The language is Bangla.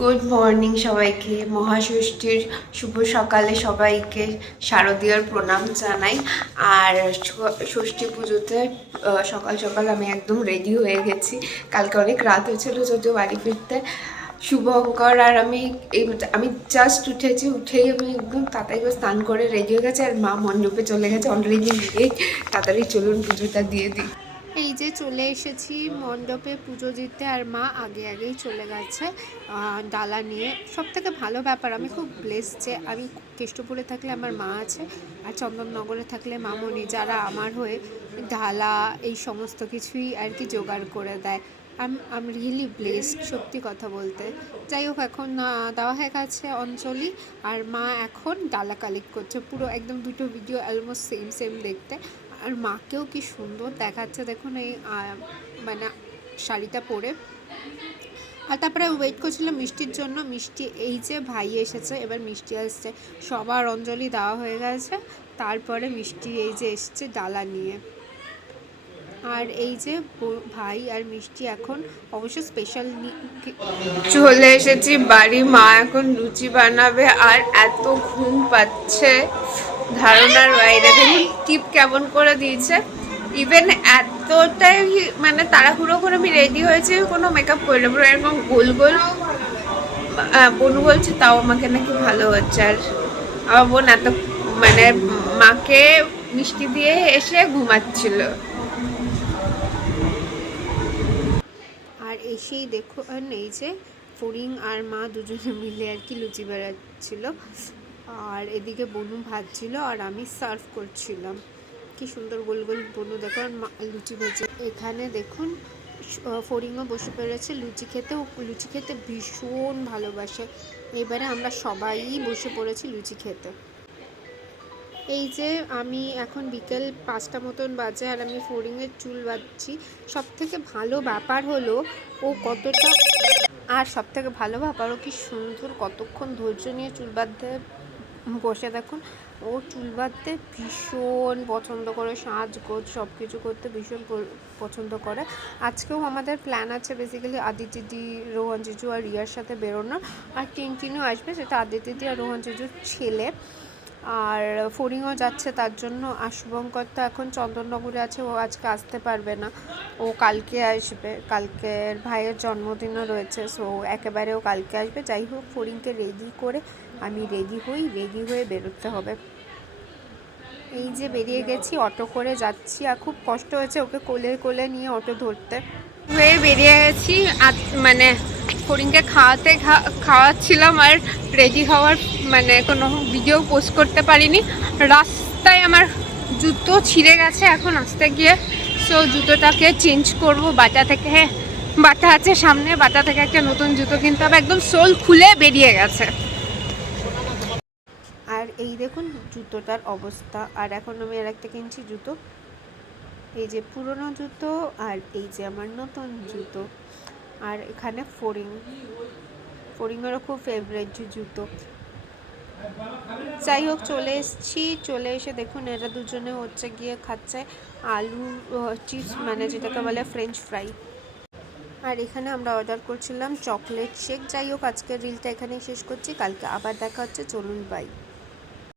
গুড মর্নিং সবাইকে। মহাষষ্ঠীর শুভ সকালে সবাইকে শারদীয়ার প্রণাম জানাই। আর ষষ্ঠী পুজোতে সকাল সকাল আমি একদম রেডি হয়ে গেছি। কালকে অনেক রাত হয়েছিল যদিও বাড়ি ফিরতে। শুভঙ্কর আর আমি এই আমি জাস্ট উঠেছি, উঠেই আমি একদম তাড়াতাড়ি করে স্নান করে রেডি হয়ে গেছে। আর মা মণ্ডপে চলে গেছে। অলরেডি গিয়ে তাড়াতাড়ি চলুন পুজোটা দিয়ে দিই। এই যে চলে এসেছি মণ্ডপে পুজো দিতে আর মা আগে আগেই চলে গেছে ডালা নিয়ে। সব থেকে ভালো ব্যাপার, আমি খুব ব্লেস যে আমি কেষ্টপুরে থাকলে আমার মা আছে আর চন্দননগরে থাকলে মামনি, যারা আমার হয়ে ডালা, এই সমস্ত কিছুই আর কি জোগাড় করে দেয়। আম আম রিয়েলি ব্লেসড সত্যি কথা বলতে। যাই হোক, এখন দেওয়া হয়ে গেছে অঞ্চলি আর মা এখন ডালা কালেক্ট করছে। পুরো একদম দুটো ভিডিও অলমোস্ট সেম সেম দেখতে। আর মাকেও কি সুন্দর দেখাচ্ছে দেখুন এই মানে শাড়িটা পরে। আর তারপরে ওয়েট করছিলাম মিষ্টির জন্য। মিষ্টি এই যে ভাই এসেছে, এবার মিষ্টি আসছে। সবার অঞ্জলি দেওয়া হয়ে গেছে। তারপরে মিষ্টি এই যে এসছে ডালা নিয়ে। আর এই যে ভাই আর মিষ্টি এখন অবশ্য স্পেশাল চলে এসেছি বাড়ি। মা এখন লুচি বানাবে আর এত ঘুম পাচ্ছে। ধারণার বাইরে। দেখুন টিপ কেমন করে দিয়েছে। ইভেন এতটাই মানে তাড়াহুড়ো করে আমি রেডি হয়েছি, কোনো মেকআপ করলাম না এরকম গোল গোল বোন বলছে, তাও আমাকে নাকি ভালো হচ্ছে। আর আমার বোন এত মানে মাকে মিষ্টি দিয়ে এসে ঘুমাচ্ছিল। আর এসেই দেখুন, এই যে ফড়িং আর মা দুজনে মিলে আর কি লুচি বেড়াচ্ছিল আর এদিকে বনু ভাজছিল আর আমি সার্ভ করছিলাম। কি সুন্দর গোল গোল বনু, দেখো আর লুচি ভেজে। এখানে দেখুন ফড়িংও বসে পেরেছে লুচি খেতে লুচি খেতে ভীষণ ভালোবাসে। এবারে আমরা সবাই বসে পড়েছি লুচি খেতে। এই যে আমি এখন বিকেল পাঁচটা মতন বাজে আর আমি ফোরিংয়ের চুল বাঁধছি। সব থেকে ভালো ব্যাপার হলো, ও কতটা, আর সব থেকে ভালো ব্যাপার, ও কি সুন্দর কতক্ষণ ধৈর্য নিয়ে চুল বাঁধতে বসে দেখুন। ও চুল বাঁধতে ভীষণ পছন্দ করে, সাজগোজ সব কিছু করতে ভীষণ পছন্দ করে। আজকেও আমাদের প্ল্যান আছে বেসিক্যালি আদিতিদি রোহন জিজু আর রিয়ার সাথে বেরোনোর। আর টিনটিনও আসবে, সেটা আদিতিদি আর রোহন জিজুর ছেলে। আর ফড়িংও যাচ্ছে, তার জন্য আর শুভঙ্কর তো এখন চন্দননগরে আছে, ও আজকে আসতে পারবে না। ও কালকে আসবে কালকের ভাইয়ের জন্মদিনও রয়েছে সো একেবারে ও কালকে আসবে। যাই হোক, ফড়িংকে রেডি করে আমি রেডি হই রেডি হয়ে বেরোতে হবে। এই যে বেরিয়ে গেছি, অটো করে যাচ্ছি, আর খুব কষ্ট হয়েছে ওকে কোলে কোলে নিয়ে অটো ধরতে। হয়ে বেরিয়ে গেছি মানে ফড়িংকে খাওয়াতে খাওয়াচ্ছিলাম আর রেডি হওয়ার মানে কোনো ভিডিও পোস্ট করতে পারিনি। রাস্তায় আমার জুতো ছিঁড়ে গেছে, এখন আসতে গিয়ে। সো জুতোটাকে চেঞ্জ করব, বাটা থেকে হ্যাঁ বাটা আছে সামনে, বাটা থেকে একটা নতুন জুতো কিনতে হবে। একদম সোল খুলে বেরিয়ে গেছে। আর এই দেখুন জুতোটার অবস্থা। আর এখন আমি আর একটা কিনছি জুতো। এই যে পুরনো জুতো আর এই যে আমার নতুন জুতো। আর এখানে ফোরিং ফোরিংয়েরও খুব ফেভারেট জুতো। যাই হোক চলে এসেছি। চলে এসে দেখুন, এরা দুজনে হচ্ছে গিয়ে খাচ্ছে আলু চিপস মানে যেটাকে বলে ফ্রেঞ্চ ফ্রাই আর এখানে আমরা অর্ডার করছিলাম চকলেট শেক যাই হোক আজকের রিলটা এখানেই শেষ করছি। কালকে আবার দেখা হচ্ছে, চলুন বাই